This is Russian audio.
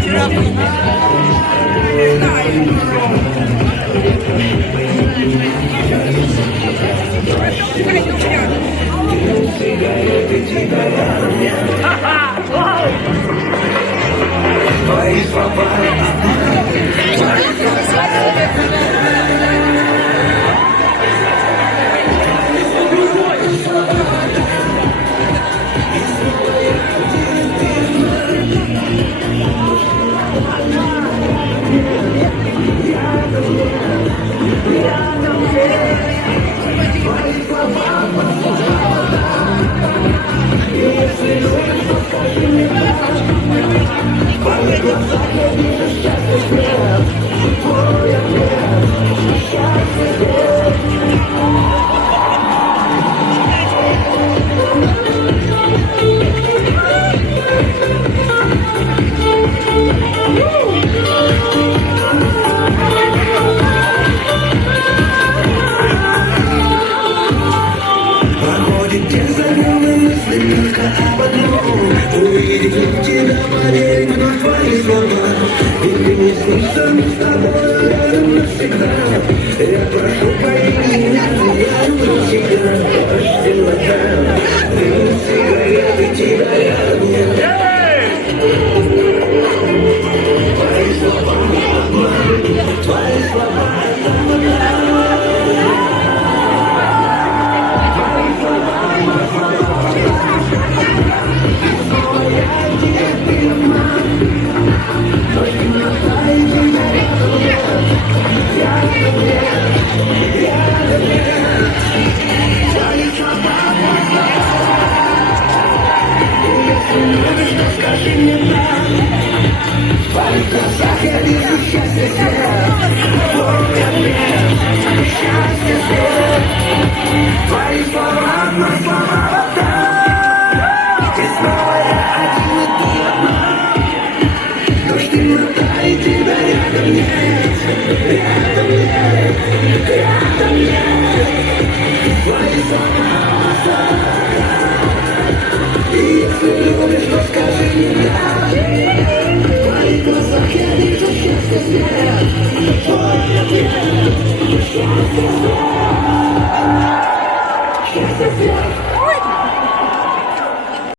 Вчера был. Не знаю. Твои слова. Проходит день за днем, и мысли только об одном. Увидеть тебя, поверить в твои слова. И ты не снишься, мы с тобой рядом навсегда. Я прошу, пойми меня, я люблю тебя. Дождь, темнота, дым, сигареты, тебя рядом нет. Твои слова, твои слова. Скажи мне правду, в твоих глазах я вижу счастье свет. Помни мне, счастье свет. Твои слова, мои слова, вода. И снова я один, и ты одна. Дождь, темнота, и тебя рядом нет. Рядом нет, рядом нет. Твои слова, и если